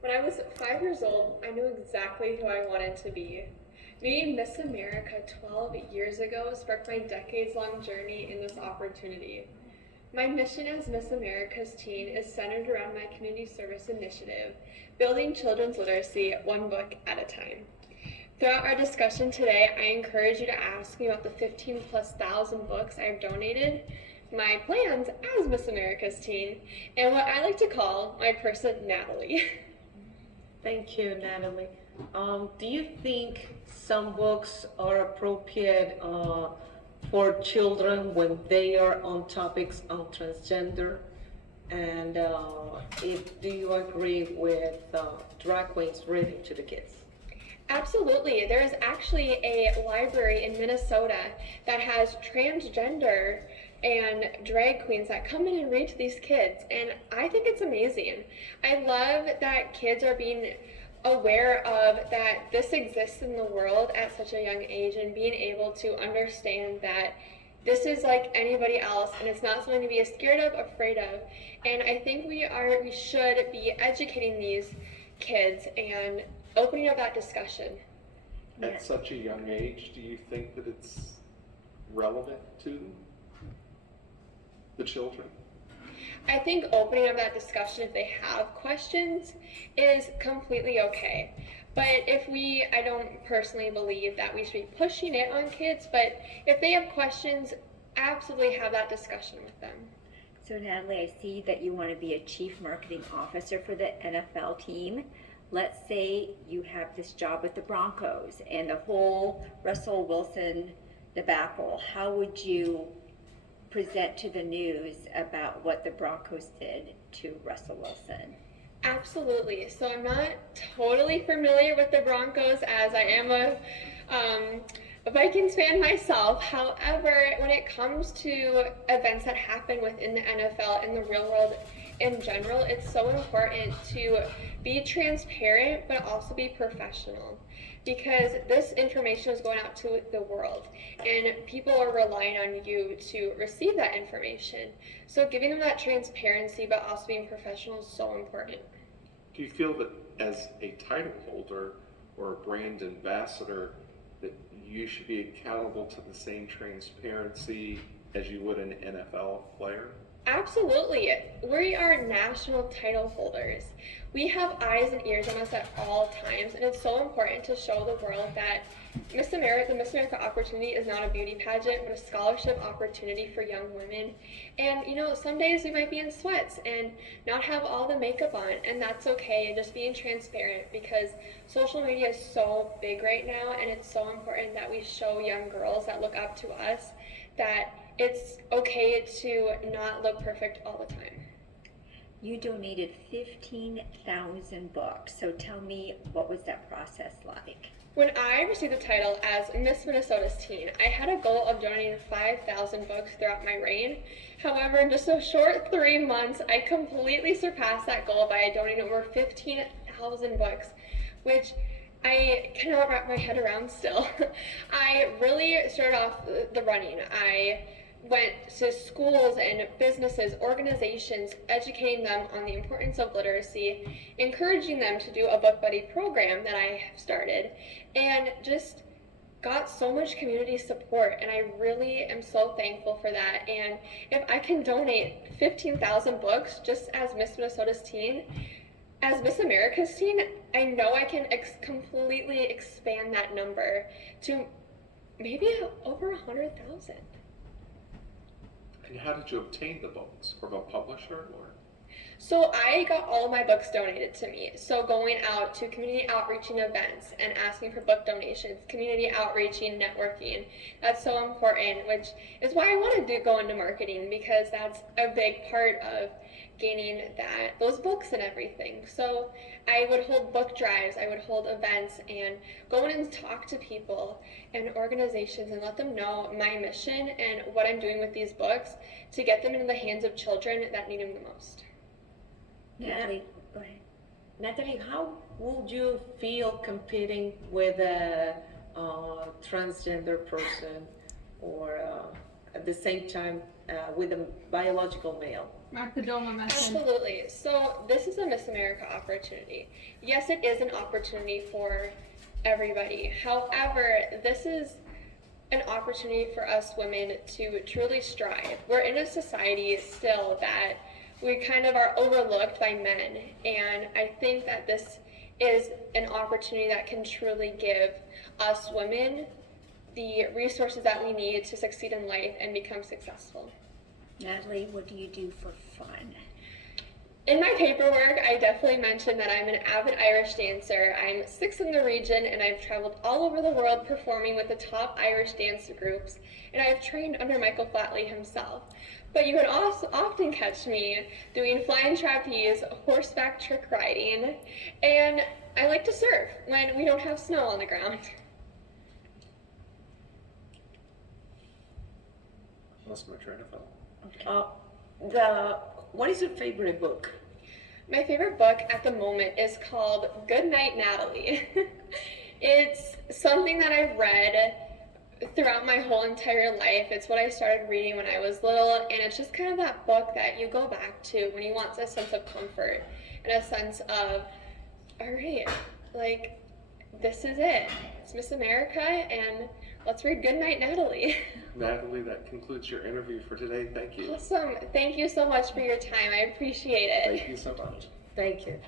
When I was 5 years old, I knew exactly who I wanted to be. Being Miss America 12 years ago sparked my decades-long journey in this opportunity. My mission as Miss America's teen is centered around my community service initiative, building children's literacy one book at a time. Throughout our discussion today, I encourage you to ask me about the 15 plus thousand books I have donated, my plans as Miss America's teen, and what I like to call my person, Natalie. Thank you, Natalie. Do you think some books are appropriate for children when they are on topics on transgender? And do you agree with drag queens reading to the kids? Absolutely. There is actually a library in Minnesota that has transgender and drag queens that come in and read to these kids, and I think it's amazing. I love that kids are being aware of that this exists in the world at such a young age and being able to understand that this is like anybody else and it's not something to be scared of, afraid of. And I think we should be educating these kids and opening up that discussion. At such a young age, do you think that it's relevant to the children? I think opening up that discussion if they have questions is completely okay. But I don't personally believe that we should be pushing it on kids, but if they have questions, absolutely have that discussion with them. So Natalie, I see that you want to be a chief marketing officer for the NFL team. Let's say you have this job with the Broncos and the whole Russell Wilson debacle. How would you present to the news about what the Broncos did to Russell Wilson? Absolutely. So I'm not totally familiar with the Broncos as I am a Vikings fan myself. However, when it comes to events that happen within the NFL and the real world in general, it's so important to be transparent but also be professional, because this information is going out to the world and people are relying on you to receive that information. So giving them that transparency but also being professional is so important. Do you feel that as a title holder or a brand ambassador that you should be accountable to the same transparency as you would an NFL player? Absolutely. We are national title holders. We have eyes and ears on us at all times, and it's so important to show the world that the Miss America opportunity is not a beauty pageant, but a scholarship opportunity for young women. And some days we might be in sweats and not have all the makeup on, and that's okay. And just being transparent, because social media is so big right now, and it's so important that we show young girls that look up to us that it's okay to not look perfect all the time. You donated 15,000 books, so tell me, what was that process like? When I received the title as Miss Minnesota's teen, I had a goal of donating 5,000 books throughout my reign. However, in just a short 3 months, I completely surpassed that goal by donating over 15,000 books, which I cannot wrap my head around still. I really started off the running. I went to schools and businesses, organizations, educating them on the importance of literacy, encouraging them to do a book buddy program that I have started, and just got so much community support, and I really am so thankful for that. And if I can donate 15,000 books just as Miss Minnesota's teen, as Miss America's teen, I know I can completely expand that number to maybe over 100,000. And how did you obtain the books? From a publisher or? So I got all of my books donated to me. So going out to community outreaching events and asking for book donations, community outreaching, networking, that's so important, which is why I wanted to go into marketing, because that's a big part of gaining those books and everything. So I would hold book drives, I would hold events, and go in and talk to people and organizations and let them know my mission and what I'm doing with these books to get them into the hands of children that need them the most. Natalie, go ahead. Natalie, how would you feel competing with a transgender person or at the same time with a biological male? Macadoma method. Absolutely. So this is a Miss America opportunity. Yes, it is an opportunity for everybody. However, this is an opportunity for us women to truly strive. We're in a society still that we kind of are overlooked by men, and I think that this is an opportunity that can truly give us women the resources that we need to succeed in life and become successful. Natalie, what do you do for fun? In my paperwork, I definitely mentioned that I'm an avid Irish dancer. I'm 6th in the region, and I've traveled all over the world performing with the top Irish dance groups, and I've trained under Michael Flatley himself. But you can also often catch me doing flying trapeze, horseback trick riding, and I like to surf when we don't have snow on the ground. Lost my train of thought. What is your favorite book? My favorite book at the moment is called Good Night, Natalie. It's something that I've read throughout my whole entire life. It's what I started reading when I was little, and it's just kind of that book that you go back to when you want a sense of comfort and a sense of, all right, like, this is it. It's Miss America, and let's read Good Night, Natalie. Natalie, that concludes your interview for today. Thank you. Awesome. Thank you so much for your time. I appreciate it. Thank you so much. Thank you.